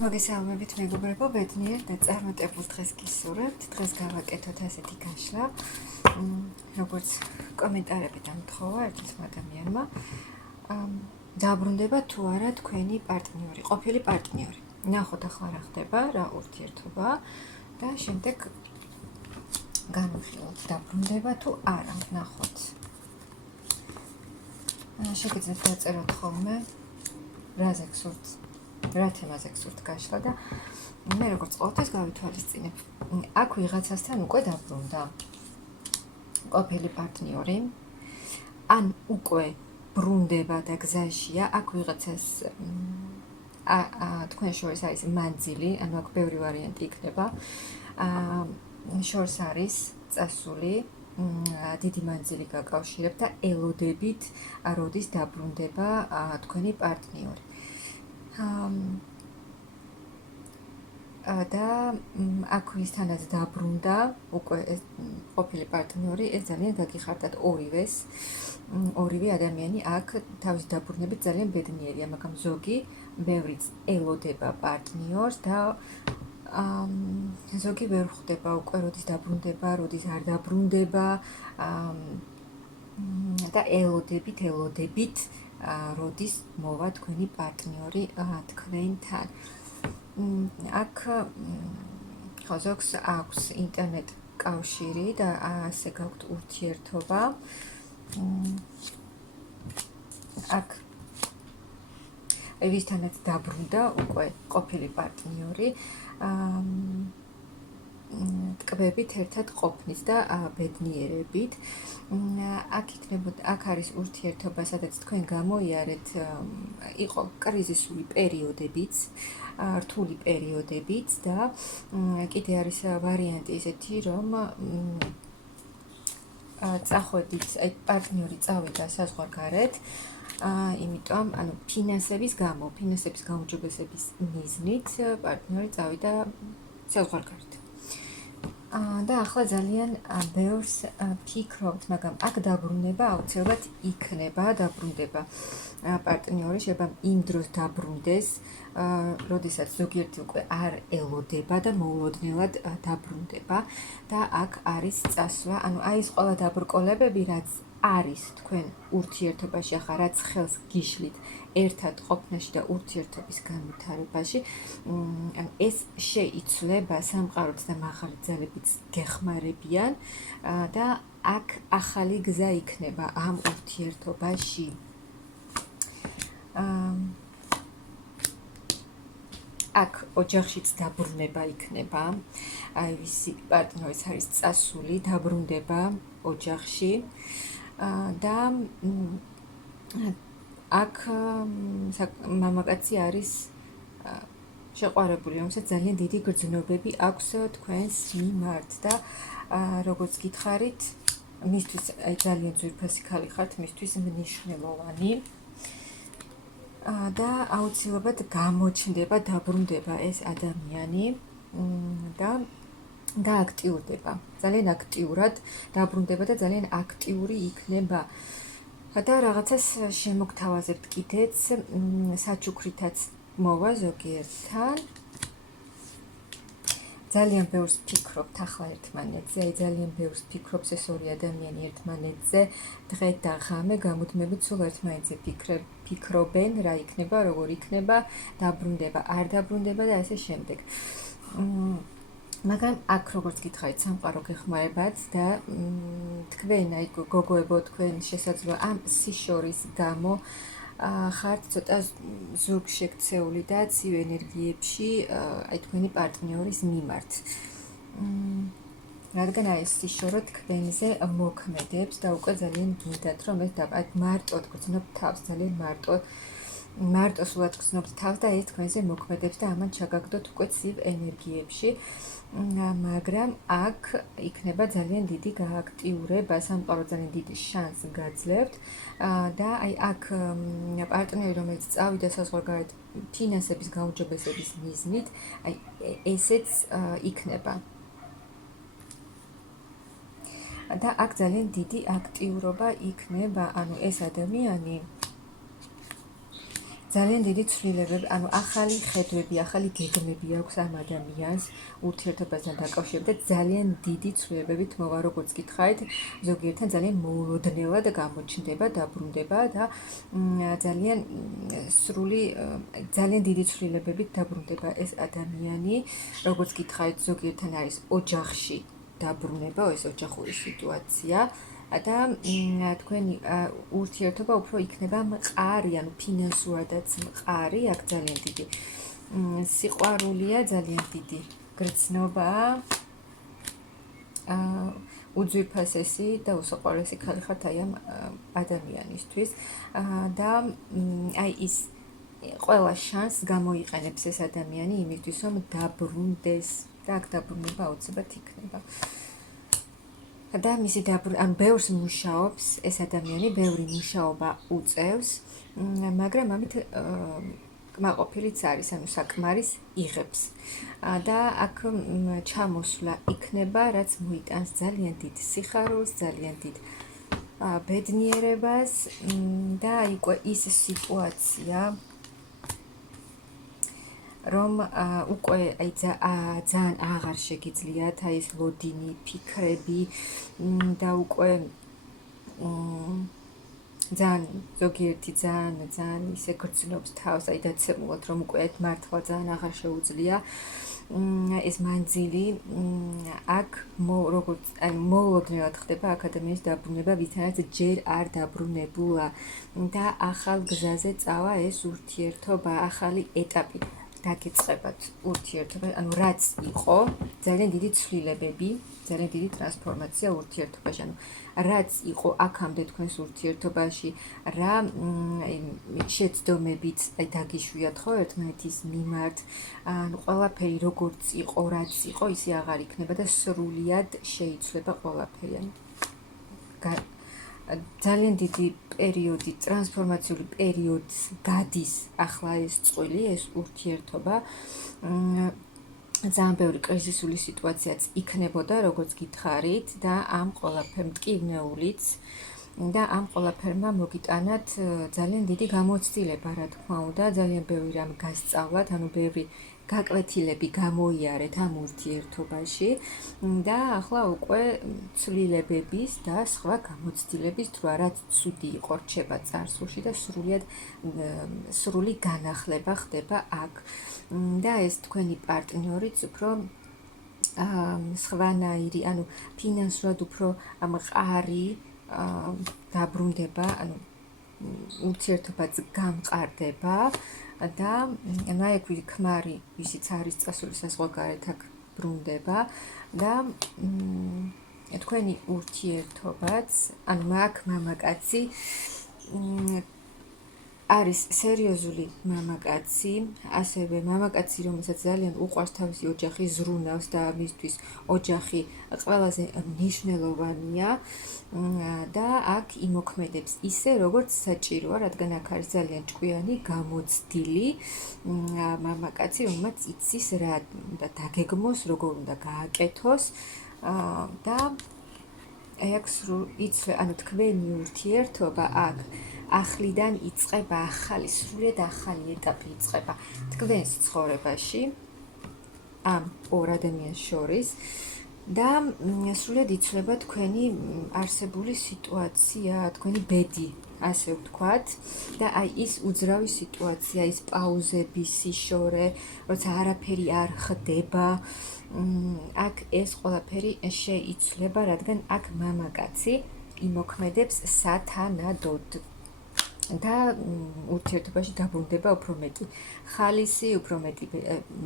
მოგესალმებით მეგობრებო, ბედნიერ და წარმატებულ დღეს გისურვებთ. დღეს გავაკეთოთ ასეთი გაშლა, როგორც კომენტარები დამთხოვა ერთმა ადამიანმა. დაბრუნდება თუ არა თქვენი პარტნიორი, ყოფილი პარტნიორი. ნახოთ ახლა რა ხდება, რა ურთიერთობა და შემდეგ განვიხილოთ, დაბრუნდება თუ არა, ნახოთ. შეგიძლიათ დაწეროთ ხოლმე რაზე გსურთ. რა თემაზე გსურთ გაშლა და მე როგორც ყოველთვის გავითვალისწინებ. აქ ვიღაცასთან უკვე დაბრუნდა ყოფილი პარტნიორი, ან უკვე ბრუნდება და გზაშია, აქ ვიღაცას თქვენ შორის არის მანძილი, ანუ აქ ბევრი ვარიანტი იქნება. შორს არის წასული, დიდი მანძილი გაკავშირებთ და ელოდებით როდის დაბრუნდება თქვენი პარტნიორი. და აქ ვისთანაც დაბრუნდა უკვე ყოფილი პარტნიორი, ეს ძალიან გაგიხარდათ ორივე ადამიანი აქ თავის დაბრუნებით ძალიან ბედნიერია, მაგრამ ზოგი ბევრიც ელოდება პარტნიორს და ზოგი ვერ ხვდება უკვე როდის დაბრუნდება, როდის არ დაბრუნდება და ელოდებით როდის მოვა თქვენი პარტნიორი თქვენთან. აქ ზოგს აქვს ინტერნეტ კავშირი და ასე გაქვთ ურთიერთობა. აქ ვისთანაც დაბრუნდა უკვე ყოფილი პარტნიორი, ტკბებით ერთად ყოფნით და ბედნიერებით. აქ არის ურთიერთობა, სადაც თქვენ გამოიარეთ, იყო კრიზისული პერიოდებიც, რთული პერიოდებიც და კიდე არის ვარიანტი ესეთი, რომ წახვედით, პარტნიორი წავიდა საზღვარგარეთ, იმიტომ, ანუ ფინანსების გაუმჯობესების მიზნით პარტნიორი წავიდა საზღვარგარეთ. და ახლა ძალიან ბევრს ფიქრობთ, მაგრამ აქ დაბრუნება აუცილებლად იქნება, დაბრუნდება პარტნიორი, შეიძლება იმ დროს დაბრუნდეს, როდესაც ზოგიერთი უკვე არ ელოდება და მოულოდნელად დაბრუნდება და აქ არის წასვლა, ანუ აი ეს ყველა დაბრკოლებები, რაც არის თქვენ ურთიერთობაში, ახლა რაც ხელს გიშლით ერთად ყოფნაში და ურთიერთობის განვითარებაში, ეს შეიცვლება, სამყაროც და მაღალი ძალებიც გეხმარებიან და აქ ახალი გზა იქნება ამ ურთიერთობაში. აქ ოჯახშიც დაბრუნება იქნება, აი ვისი პარტნიორის არის წასული, დაბრუნდება ოჯახში და აქ მამაკაცი არის შეყვარებული, რომელსაც ძალიან დიდი გრძნობები აქვს თქვენს მიმართ და როგორც გითხარით, მისთვის აი ძალიან ძვირფასი ქალი ხართ, მისთვის მნიშვნელოვანი და აუცილებლად გამოჩნდება, დაბრუნდება ეს ადამიანი და გააქტიურდება, ძალიან აქტიურად დაბრუნდება და ძალიან აქტიური იქნება. და რაღაცას შემოგთავაზებთ კიდეც, საჩუქრითაც მოვა ზოგიერთთან. ძალიან ბევრს ფიქრობთ ახლა ერთმანეთზე, ძალიან ბევრს ფიქრობს ეს ორი ადამიანი ერთმანეთზე, დღე და ღამე გამუდმებით სულ ერთმანეთზე ფიქრობენ, რა იქნება, როგორ იქნება, დაბრუნდება, არ დაბრუნდება და ასე შემდეგ. მაგრამ აქ როგორც გითხარით, სამყარო გეხმარებათ და თქვენ, აი გოგოებო, თქვენ შესაძლოა ამ სიშორის გამო ხართ ცოტა ზურგშექცეული და ცივ ენერგიებში აი თქვენი პარტნიორის მიმართ. რადგან აი ეს სიშორო თქვენზე მოქმედებს და უკვე ძალიან გინდათ, რომ ეს მარტოდ გრძნობთ თავს, ძალიან მარტო სულად გრძნობთ თავს და ეს თქვენზე მოქმედებს და ამან ჩაგაგდოთ უკვე ცივ ენერგიებში. მაგრამ აქ იქნება ძალიან დიდი გააქტიურება, სამყარო ძალიან დიდი შანსს გაძლევთ და აი აქ პარტნიორი, რომელიც წავიდა საზღვარგარეთ ფინანსების გაუმჯობესების მიზნით, აი ესეც იქნება. და აქ ძალიან დიდი აქტიურობა იქნება, ანუ ეს ადამიანი ძალიან დიდი ცვლილებები, ანუ ახალი ხედვები, ახალი გეგმები აქვს ამ ადამიანს ურთიერთობასთან დაკავშირებით და ძალიან დიდი ცვლილებებით მოვა, როგორც გითხარით, ზოგიერთთან ძალიან მოულოდნელად გამოჩნდება, დაბრუნდება და ძალიან სრული, ძალიან დიდი ცვლილებებით დაბრუნდება ეს ადამიანი, როგორც გითხარით, ზოგიერთთან არის ოჯახში დაბრუნება, ეს ოჯახური სიტუაცია. და თქვენი ურთიერთობა უფრო იქნება მყარი, ანუ ფინანსურადაც მყარი, აქ ძალიან დიდი სიყვარულია, ძალიან დიდი გრძნობაა, უძვირფასესი და უსაყვარლესი ქალი ხართ აი ამ ადამიანისთვის და აი ის ყველა შანსს გამოიყენებს ეს ადამიანი იმისთვის, რომ დაბრუნდეს და აქ დაბრუნება აუცილებლად იქნება. და მისი ან ბევრს მუშაობს ეს ადამიანი, ბევრი მუშაობა უწევს, მაგრამ ამით კმაყოფილიც არის, ანუ საკმარის იღებს. და აქ ჩამოსვლა იქნება, რაც მოიტანს ძალიან დიდ სიხარულს, ძალიან დიდ ბედნიერებას და უკვე ის სიტუაცია, რომ უკვე აი ძალიან აღარ შეგიძლიათ აი ეს ლოდინი, ფიქრები და უკვე ძალიან ზოგიერთი ძალიან ისე გრძნობს თავს, აი დაცემულად, რომ უკვე ეს მართლა ძალიან აღარ შეუძლია ეს მანძილი, აქ როგორც აი მოულოდნელად ხდება აკადემიის დაბრუნება, ვისთანაც ჯერ არ დაბრუნებულა და ახალ გზაზე წავა ეს ურთიერთობა, ახალი ეტაპი დაგეწყებათ ურთიერთობა, ანუ რაც იყო ძალიან დიდი ცვლილებები, ძალიან დიდი ტრანსფორმაცია ურთიერთობაში, ანუ რაც იყო აქამდე თქვენს ურთიერთობაში, რა შეცდომებით აი დაგიშვიათ ხო ერთმანეთის მიმართ, ანუ ყველაფერი როგორც იყო, რაც იყო, ისე აღარ იქნება და სრულად შეიცვლება ყველაფერი. ძალიან დიდი პერიოდი, ტრანსფორმაციული პერიოდს გადის ახლა ეს წყვილი, ეს ურთიერთობა. ძალიან ბევრი კრიზისული სიტუაციაც იქნებოდა, როგორც გითხარით და ამ ყველაფერმ მტკივნეულიც და ამ ყველაფერმა მოგიტანათ ძალიან დიდი გამოცდილება, რა თქმა უნდა, ძალიან ბევრი რამ გასწავლათ, ანუ ბევრი გაკვეთილები გამოიარეთ ამ ურთიერთობაში და ახლა უკვე ცვლილებების და სხვა გამოცდილების დროა, რაც ცუდი იყო რჩება წარსულში და სრული განახლება ხდება აქ. და ეს თქვენი პარტნიორიც უფრო სხვანაირი, ანუ ფინანსურად უფრო მყარი დაბრუნდება, ანუ ურთიერთობაც გამყარდება და აი აქ ქმარი, ვისიც არის წასული საზღვარგარეთ, აქ ბრუნდება და თქვენი ურთიერთობაც, ანუ მაგ მამაკაცი არის სერიოზული მამაკაცი, ასევე მამაკაცი, რომელსაც ძალიან უყვარს თავისი ოჯახი, ზრუნავს და მისთვის ოჯახი ყველაზე მნიშვნელოვანია და აქ იმოქმედებს ისე, როგორც საჭიროა, რადგან აქ არის ძალიან ჭკვიანი, გამოცდილი მამაკაცი, რომელმაც იცის რა უნდა დაგეგმოს, როგორ უნდა გააკეთოს და აი აქ იცვლება, ანუ თქვენი ურთიერთობა აქ ახლიდან იწყება ახალი, სრულიად ახალი ეტაპი იწყება თქვენს ცხოვრებაში ამ ორ ადამიანს შორის და სრულიად იცვლება თქვენი არსებული სიტუაცია, თქვენი ბედი, ასე ვთქვათ და აი ის უძრავი სიტუაცია, ის პაუზები, სიშორე, როცა არაფერი არ ხდება, აქ ეს ყველაფერი შეიცვლება, რადგან აქ მამაკაცი იმოქმედებს სათანადოდ და ურთიერთობაში დაბრუნდება უფრო მეტი ხალისი, უფრო მეტი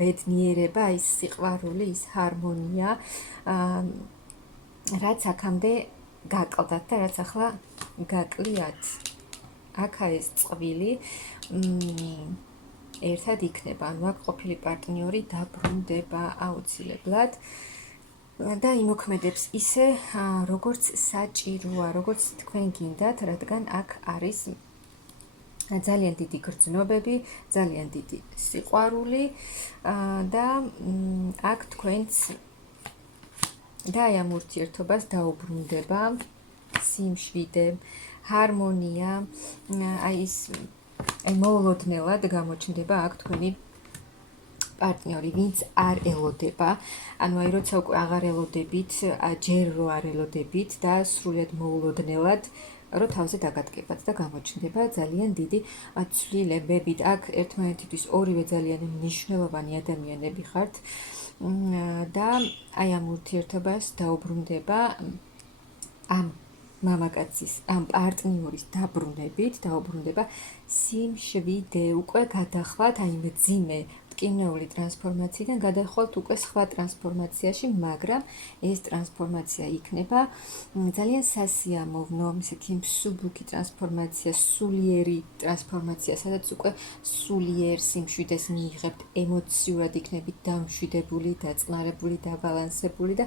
ბედნიერება, ის სიყვარული, ის ჰარმონია, რაც აქამდე გაკლდათ და რაც ახლა გაკლიათ. აქ არის წყვილი, ერთად იქნება, ანუ აქ ყოფილი პარტნიორი დაბრუნდება აუცილებლად და იმოქმედებს ისე, როგორც საჭიროა, როგორც თქვენ გინდათ, რადგან აქ არის ძალიან დიდი გრძნობები, ძალიან დიდი სიყვარული და აქ თქვენც და აი ამ ურთიერთობას დაუბრუნდება სიმშვიდე, ჰარმონია, აი ის მოულოდნელად გამოჩნდება აქ თქვენი პარტნიორი, ვინც არ ელოდება, ანუ აი როცა უკვე აღარ ელოდებით, ჯერ რო არ ელოდებით და სრულიად მოულოდნელად რო თავზე დაგადგებათ და გამოჩნდება ძალიან დიდი ცვლილებებით. აქ ერთმანეთისთვის ორივე ძალიან მნიშვნელოვანი ადამიანები ხართ და აი ამ ურთიერთობას დაუბრუნდება ამ მამაკაცის, ამ პარტნიორის დაბრუნებით, დაუბრუნდება სიმშვიდე, უკვე გადახვათ აი მძიმე ტკივნეული ტრანსფორმაციიდან გადახვათ უკვე სხვა ტრანსფორმაციაში, მაგრამ ეს ტრანსფორმაცია იქნება ძალიან სასიამოვნო, ისეთი მსუბუქი ტრანსფორმაცია, სულიერი ტრანსფორმაცია, სადაც უკვე სულიერ სიმშვიდეს მიიღებთ, ემოციურად იქნებით დამშვიდებული, დაწყნარებული, დაბალანსებული და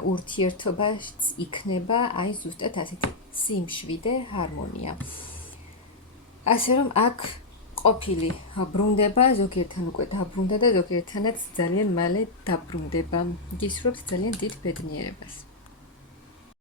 ურთიერთობაც იქნება აი ზუსტად ასეთი სიმშვიდე, ჰარმონია. ასე რომ აქ ყოფილი ბრუნდება, ზოგიერთთან უკვე დაბრუნდა და ზოგიერთთანაც ძალიან მალე დაბრუნდება. გისურვებთ ძალიან დიდ ბედნიერებას.